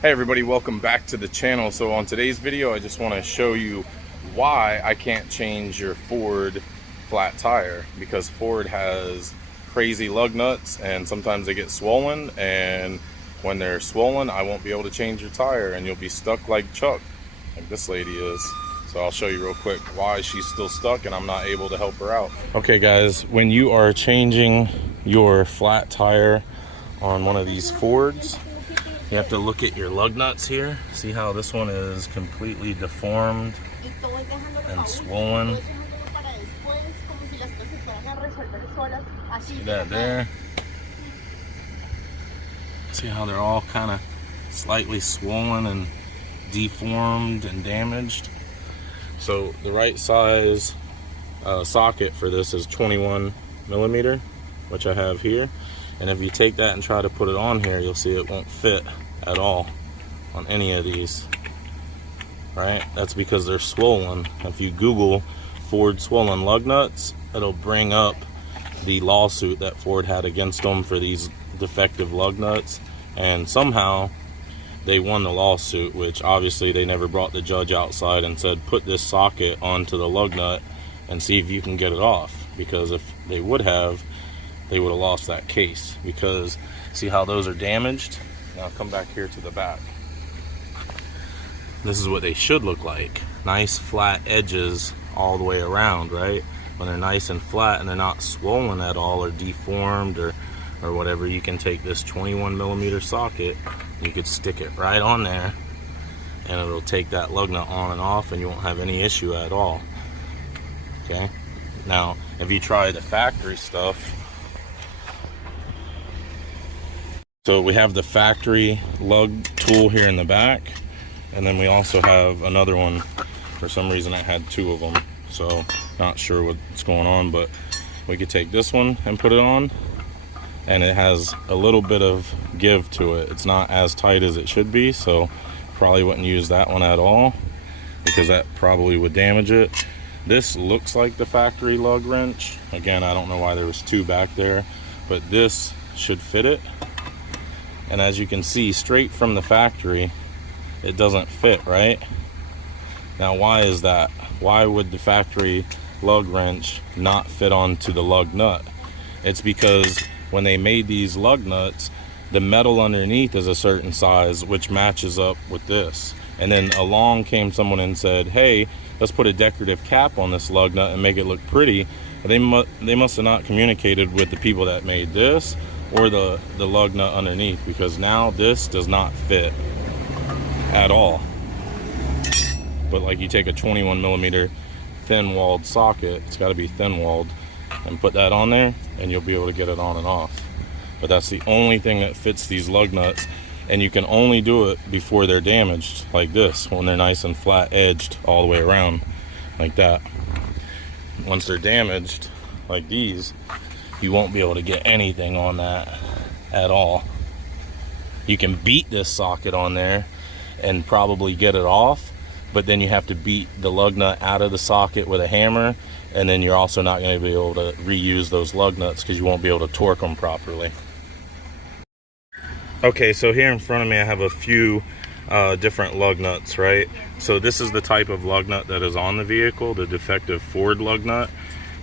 Hey everybody, welcome back to the channel. So on today's video I just want to show you why I can't change your Ford flat tire, because Ford has crazy lug nuts and sometimes they get swollen, and when they're swollen I won't be able to change your tire and you'll be stuck like Chuck, like this lady is. So I'll show you real quick why she's still stuck and I'm not able to help her out. Okay guys, when you are changing your flat tire on one of these Fords, you have to look at your lug nuts here. See how this one is completely deformed and swollen? See that there? See how they're all kind of slightly swollen and deformed and damaged? So the right size socket for this is 21 millimeter, which I have here. And if you take that and try to put it on here, you'll see it won't fit at all on any of these, right? That's because they're swollen. If you Google Ford swollen lug nuts, it'll bring up the lawsuit that Ford had against them for these defective lug nuts. And somehow they won the lawsuit, which obviously they never brought the judge outside and said, put this socket onto the lug nut and see if you can get it off. Because if they would have, they would have lost that case. Because see how those are damaged? Now come back here to the back. This is what they should look like. Nice flat edges all the way around, right? When they're nice and flat and they're not swollen at all or deformed or whatever, you can take this 21 millimeter socket, you could stick it right on there and it'll take that lug nut on and off and you won't have any issue at all. Okay? Now, if you try the factory stuff, so we have the factory lug tool here in the back, and then we also have another one. For some reason I had two of them, so not sure what's going on, but we could take this one and put it on, and it has a little bit of give to it. It's not as tight as it should be, so probably wouldn't use that one at all because that probably would damage it. This looks like the factory lug wrench. Again, I don't know why there was two back there, but this should fit it. And as you can see, straight from the factory, it doesn't fit, right? Now, why is that? Why would the factory lug wrench not fit onto the lug nut? It's because when they made these lug nuts, the metal underneath is a certain size, which matches up with this. And then along came someone and said, hey, let's put a decorative cap on this lug nut and make it look pretty. They must have not communicated with the people that made this or the lug nut underneath, because now this does not fit at all. But like, you take a 21 millimeter thin walled socket, it's got to be thin walled, and put that on there and you'll be able to get it on and off. But that's the only thing that fits these lug nuts, and you can only do it before they're damaged like this, when they're nice and flat edged all the way around like that. Once they're damaged like these, you won't be able to get anything on that at all. You can beat this socket on there and probably get it off, but then you have to beat the lug nut out of the socket with a hammer, and then you're also not going to be able to reuse those lug nuts because you won't be able to torque them properly. Okay, so here in front of me I have a few different lug nuts, right? So this is the type of lug nut that is on the vehicle, the defective Ford lug nut.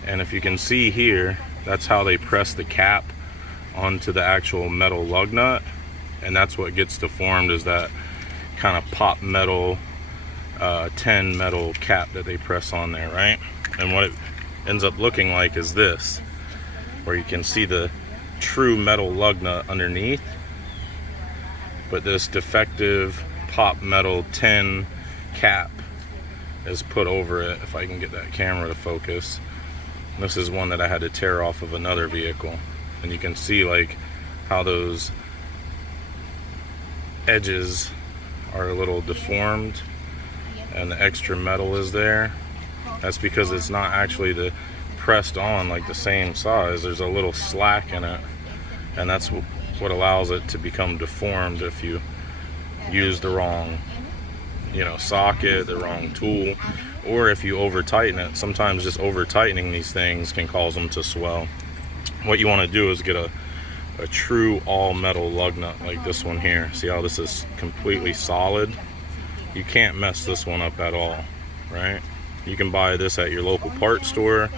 And if you can see here, that's how they press the cap onto the actual metal lug nut, and that's what gets deformed, is that kind of pop metal, tin metal cap that they press on there, right? And what it ends up looking like is this, where you can see the true metal lug nut underneath, but this defective pop metal tin cap is put over it. If I can get that camera to focus. This is one that I had to tear off of another vehicle, and you can see like how those edges are a little deformed and the extra metal is there. That's because it's not actually pressed on like the same size. There's a little slack in it, and that's what allows it to become deformed if you use the wrong, socket, the wrong tool, or if you over tighten it. Sometimes just over tightening these things can cause them to swell. What you want to do is get a a true all metal lug nut like this one here. See how this is completely solid? You can't mess this one up at all, right? You can buy this at your local part store,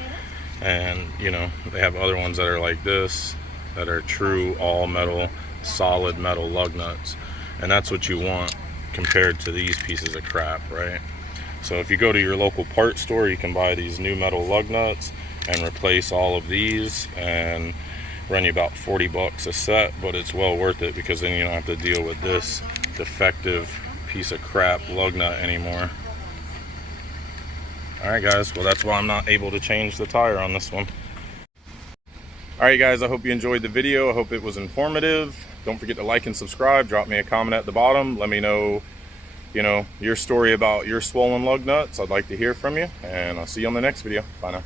and you know, they have other ones that are like this, that are true all metal, solid metal lug nuts, and that's what you want compared to these pieces of crap, right? So if you go to your local part store, you can buy these new metal lug nuts and replace all of these, and run you about 40 bucks a set, but it's well worth it, because then you don't have to deal with this defective piece of crap lug nut anymore. Alright guys, well that's why I'm not able to change the tire on this one. Alright guys, I hope you enjoyed the video. I hope it was informative. Don't forget to like and subscribe. Drop me a comment at the bottom. Let me know, you know, your story about your swollen lug nuts. I'd like to hear from you, and I'll see you on the next video. Bye now.